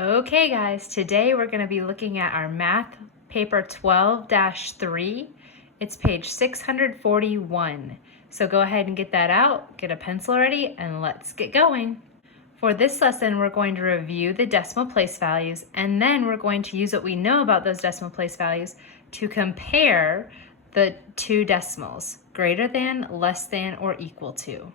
Okay guys, today we're going to be looking at our math paper 12-3. It's page 641. So go ahead and get that out, get a pencil ready, and let's get going. For this lesson, we're going to review the decimal place values, and then we're going to use what we know about those decimal place values to compare the two decimals, greater than, less than, or equal to.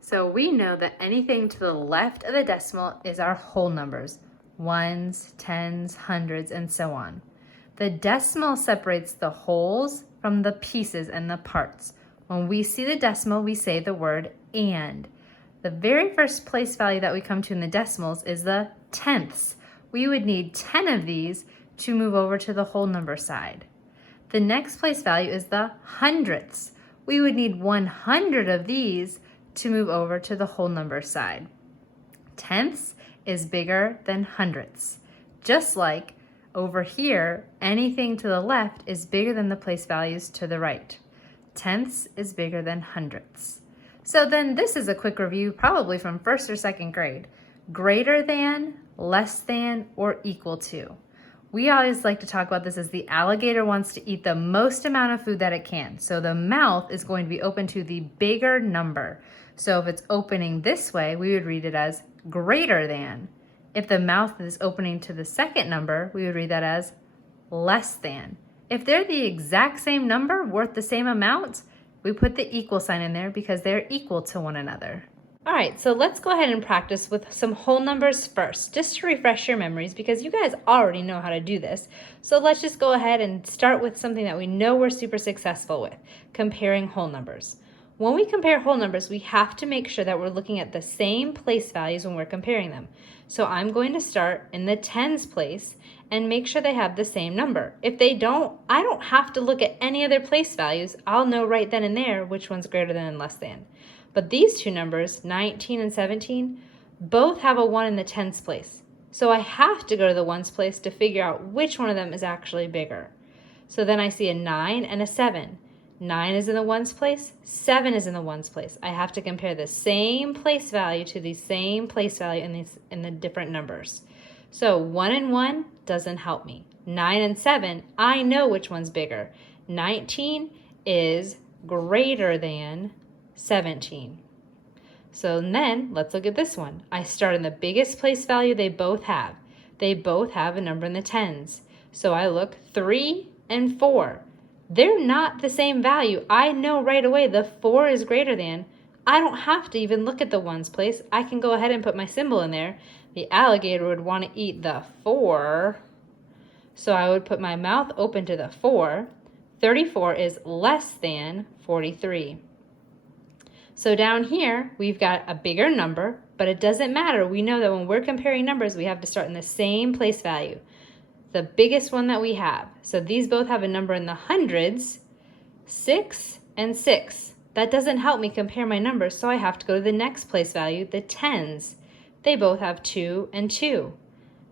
So we know that anything to the left of the decimal is our whole numbers, ones, tens, hundreds, and so on. The decimal separates the wholes from the pieces and the parts. When we see the decimal, we say the word and. The very first place value that we come to in the decimals is the tenths. We would need 10 of these to move over to the whole number side. The next place value is the hundredths. We would need 100 of these to move over to the whole number side. Tenths is bigger than hundredths. Just like over here, anything to the left is bigger than the place values to the right. Tenths is bigger than hundredths. So then this is a quick review, probably from first or second grade. Greater than, less than, or equal to. We always like to talk about this as the alligator wants to eat the most amount of food that it can. So the mouth is going to be open to the bigger number. So if it's opening this way, we would read it as greater than. If the mouth is opening to the second number, we would read that as less than. If they're the exact same number, worth the same amount, we put the equal sign in there because they're equal to one another. All right, so let's go ahead and practice with some whole numbers first, just to refresh your memories because you guys already know how to do this. So let's just go ahead and start with something that we know we're super successful with, comparing whole numbers. When we compare whole numbers, we have to make sure that we're looking at the same place values when we're comparing them. So I'm going to start in the tens place and make sure they have the same number. If they don't, I don't have to look at any other place values. I'll know right then and there which one's greater than and less than. But these two numbers, 19 and 17, both have a 1 in the tens place. So I have to go to the ones place to figure out which one of them is actually bigger. So then I see a 9 and a 7. 9 is in the ones place, 7 is in the ones place. I have to compare the same place value to the same place value in the different numbers. So 1 and 1 doesn't help me. 9 and 7, I know which one's bigger. 19 is greater than 17. So then let's look at this one. I start in the biggest place value they both have. They both have a number in the tens. So I look 3 and 4. They're not the same value. I know right away the 4 is greater than. I don't have to even look at the ones place. I can go ahead and put my symbol in there. The alligator would want to eat the 4. So I would put my mouth open to the 4. 34 is less than 43. So down here, we've got a bigger number, but it doesn't matter. We know that when we're comparing numbers, we have to start in the same place value, the biggest one that we have. So these both have a number in the hundreds, 6 and 6. That doesn't help me compare my numbers, so I have to go to the next place value, the tens. They both have 2 and 2.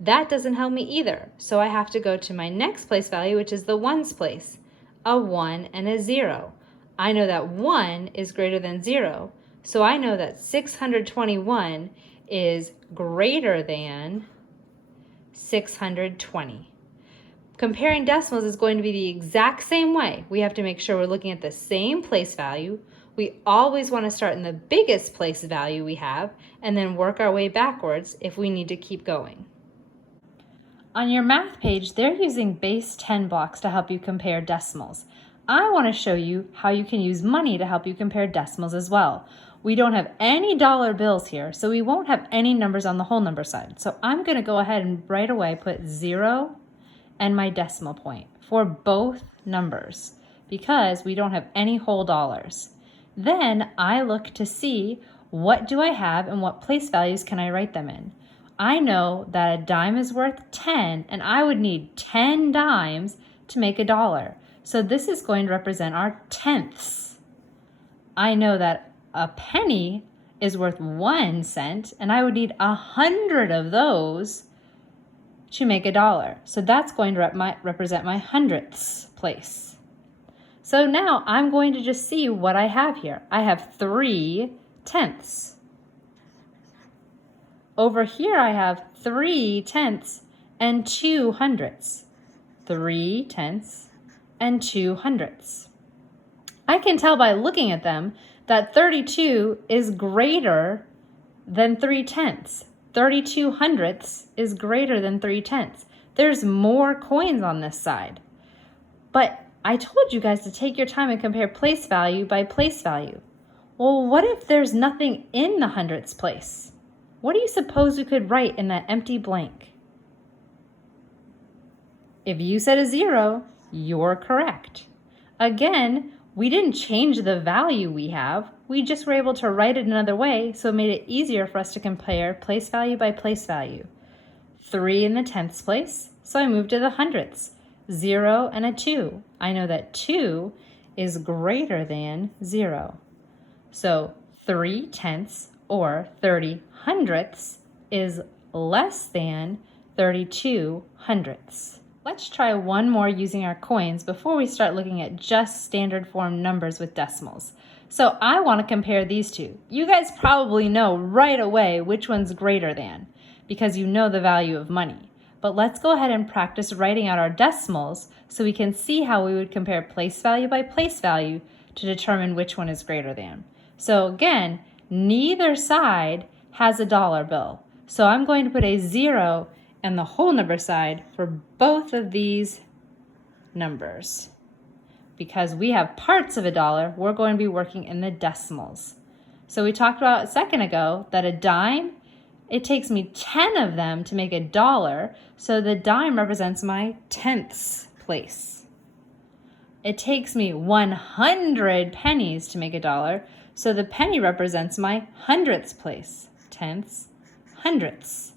That doesn't help me either, so I have to go to my next place value, which is the ones place, a 1 and a 0. I know that 1 is greater than 0, so I know that 621 is greater than 620. Comparing decimals is going to be the exact same way. We have to make sure we're looking at the same place value. We always want to start in the biggest place value we have and then work our way backwards if we need to keep going. On your math page, they're using base 10 blocks to help you compare decimals. I want to show you how you can use money to help you compare decimals as well. We don't have any dollar bills here, so we won't have any numbers on the whole number side. So I'm going to go ahead and right away put 0 and my decimal point for both numbers because we don't have any whole dollars. Then I look to see what do I have and what place values can I write them in. I know that a dime is worth 10 and I would need 10 dimes to make a dollar. So this is going to represent our tenths. I know that a penny is worth 1 cent, and I would need 100 of those to make a dollar. So that's going to represent my hundredths place. So now I'm going to just see what I have here. I have 3 tenths. Over here I have 3/10 and 2/100. 3/10 and 2/100. I can tell by looking at them that 32 is greater than 3/10. 32/100 is greater than 3/10. There's more coins on this side. But I told you guys to take your time and compare place value by place value. Well, what if there's nothing in the hundredths place? What do you suppose we could write in that empty blank? If you said a 0, you're correct. Again, we didn't change the value we have. We just were able to write it another way, so it made it easier for us to compare place value by place value. 3 in the tenths place, so I moved to the hundredths. 0 and a 2. I know that 2 is greater than 0. So 3/10 or 30/100 is less than 32/100. Let's try one more using our coins before we start looking at just standard form numbers with decimals. So I want to compare these two. You guys probably know right away which one's greater than, because you know the value of money. But let's go ahead and practice writing out our decimals so we can see how we would compare place value by place value to determine which one is greater than. So again, neither side has a dollar bill. So I'm going to put a 0 and the whole number side for both of these numbers. Because we have parts of a dollar, we're going to be working in the decimals. So we talked about a second ago that a dime, it takes me 10 of them to make a dollar, so the dime represents my tenths place. It takes me 100 pennies to make a dollar, so the penny represents my hundredths place. Tenths, hundredths.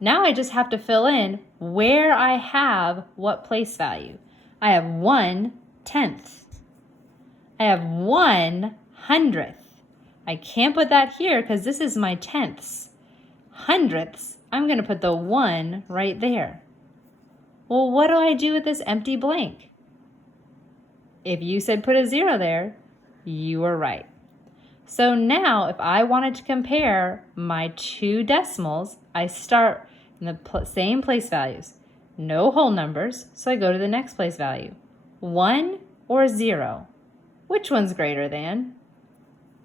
Now I just have to fill in where I have what place value. I have 1/10. I have 1/100th. I can't put that here because this is my tenths. Hundredths, I'm going to put the 1 right there. Well, what do I do with this empty blank? If you said put a 0 there, you were right. So now if I wanted to compare my two decimals, I start in the same place values. No whole numbers, so I go to the next place value. 1 or 0? Which one's greater than?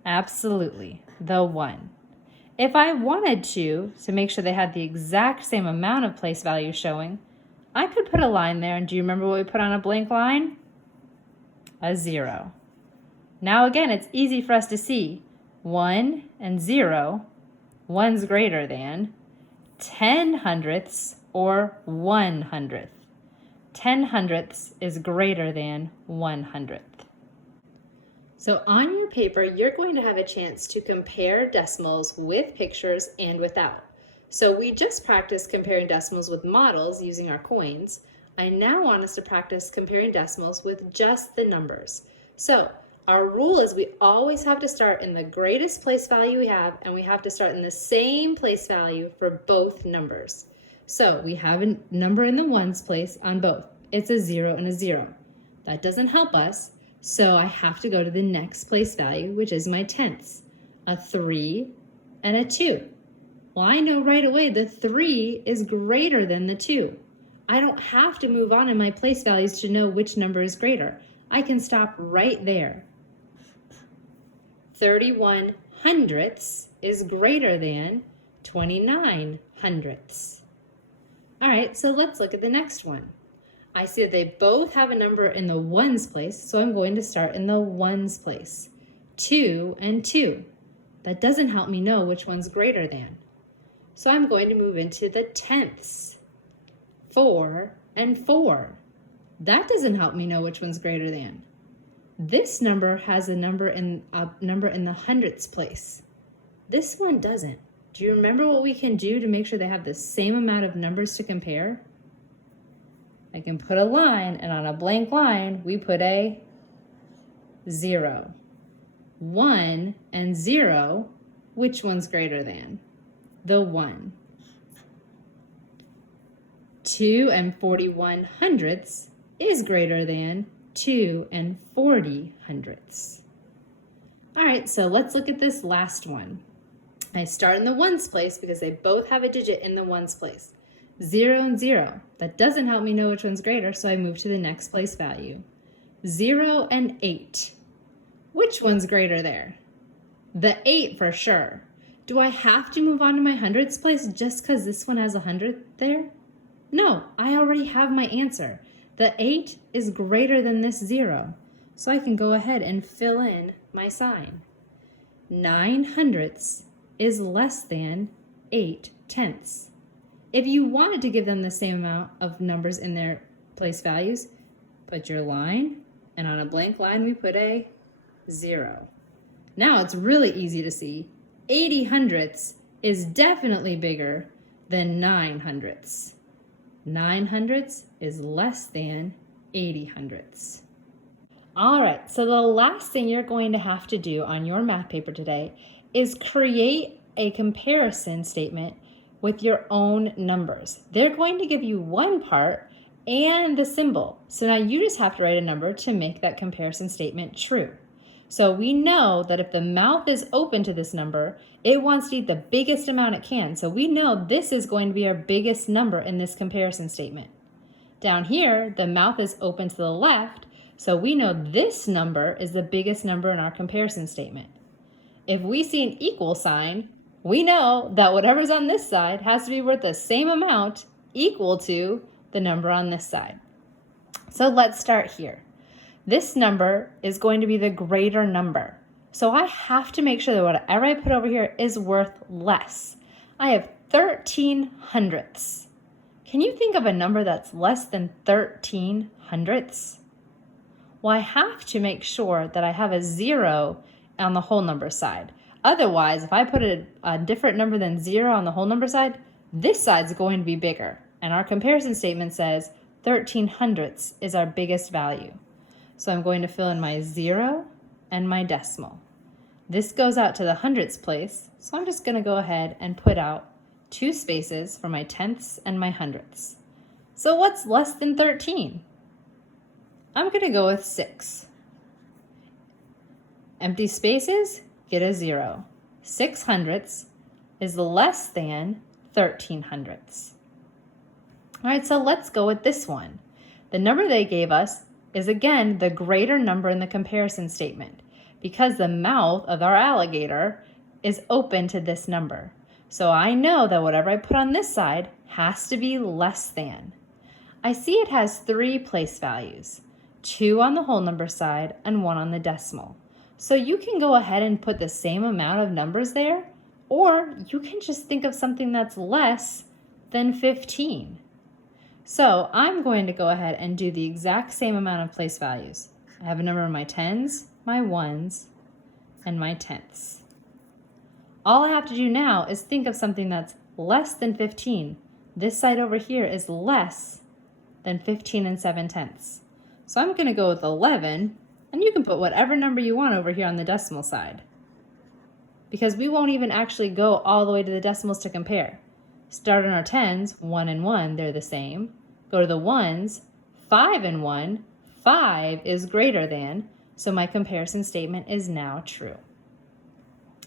Absolutely, the 1. If I wanted to make sure they had the exact same amount of place value showing, I could put a line there, and do you remember what we put on a blank line? A 0. Now again, it's easy for us to see 1 and 0, 1's greater than 10/100ths or 1/100th. 10/100ths is greater than 1/100th. So on your paper, you're going to have a chance to compare decimals with pictures and without. So we just practiced comparing decimals with models using our coins. I now want us to practice comparing decimals with just the numbers. So our rule is we always have to start in the greatest place value we have, and we have to start in the same place value for both numbers. So we have a number in the ones place on both. It's a 0 and a 0. That doesn't help us, so I have to go to the next place value, which is my tenths, a 3 and a 2. Well, I know right away the 3 is greater than the 2. I don't have to move on in my place values to know which number is greater. I can stop right there. 31/100ths is greater than 29/100ths. All right, so let's look at the next one. I see that they both have a number in the ones place, so I'm going to start in the ones place. 2 and 2. That doesn't help me know which one's greater than. So I'm going to move into the tenths. 4 and 4. That doesn't help me know which one's greater than. This number has a number in the hundredths place. This one doesn't. Do you remember what we can do to make sure they have the same amount of numbers to compare? I can put a line, and on a blank line, we put a 0. 1 and 0, which one's greater than? The 1. 2 and 41/100ths is greater than 2 and 40/100ths. All right, so let's look at this last one. I start in the ones place because they both have a digit in the ones place. 0 and 0. That doesn't help me know which one's greater, so I move to the next place value. 0 and 8. Which one's greater there? The 8 for sure. Do I have to move on to my hundreds place just because this one has 100 there? No, I already have my answer. The 8 is greater than this 0, so I can go ahead and fill in my sign. 9 hundredths is less than 8 tenths. If you wanted to give them the same amount of numbers in their place values, put your line, and on a blank line we put a 0. Now it's really easy to see. 80 hundredths is definitely bigger than 9 hundredths. 9 hundredths is less than 80 hundredths. All right, so the last thing you're going to have to do on your math paper today is create a comparison statement with your own numbers. They're going to give you one part and the symbol. So now you just have to write a number to make that comparison statement true. So we know that if the mouth is open to this number, it wants to eat the biggest amount it can. So we know this is going to be our biggest number in this comparison statement. Down here, the mouth is open to the left, so we know this number is the biggest number in our comparison statement. If we see an equal sign, we know that whatever's on this side has to be worth the same amount equal to the number on this side. So let's start here. This number is going to be the greater number. So I have to make sure that whatever I put over here is worth less. I have 13 hundredths. Can you think of a number that's less than 13 hundredths? Well, I have to make sure that I have a 0 on the whole number side. Otherwise, if I put a different number than 0 on the whole number side, this side's going to be bigger. And our comparison statement says 13 hundredths is our biggest value. So I'm going to fill in my 0 and my decimal. This goes out to the hundredths place, so I'm just going to go ahead and put out 2 spaces for my tenths and my hundredths. So what's less than 13? I'm going to go with 6. Empty spaces, get a 0. 6 hundredths is less than 13 hundredths. All right, so let's go with this one. The number they gave us is again the greater number in the comparison statement because the mouth of our alligator is open to this number. So I know that whatever I put on this side has to be less than. I see it has 3 place values, 2 on the whole number side and 1 on the decimal. So you can go ahead and put the same amount of numbers there, or you can just think of something that's less than 15. So I'm going to go ahead and do the exact same amount of place values. I have a number of my tens, my ones, and my tenths. All I have to do now is think of something that's less than 15. This side over here is less than 15 and 7 tenths. So I'm going to go with 11, and you can put whatever number you want over here on the decimal side, because we won't even actually go all the way to the decimals to compare. Start on our tens, 1 and 1, they're the same. Go to the ones, 5 and 1, 5 is greater than, so my comparison statement is now true.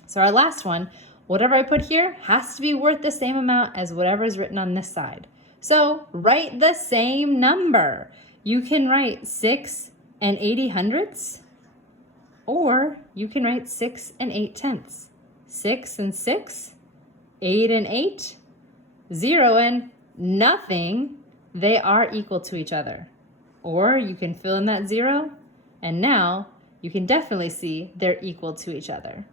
So our last one, whatever I put here has to be worth the same amount as whatever is written on this side. So write the same number. You can write 6 and 80 hundredths, or you can write 6 and 8 tenths. 6 and 6, 8 and 8, 0 and nothing, they are equal to each other. Or you can fill in that 0, and now you can definitely see they're equal to each other.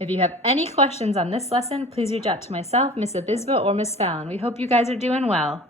If you have any questions on this lesson, please reach out to myself, Miss Abisba, or Miss Fallon. We hope you guys are doing well.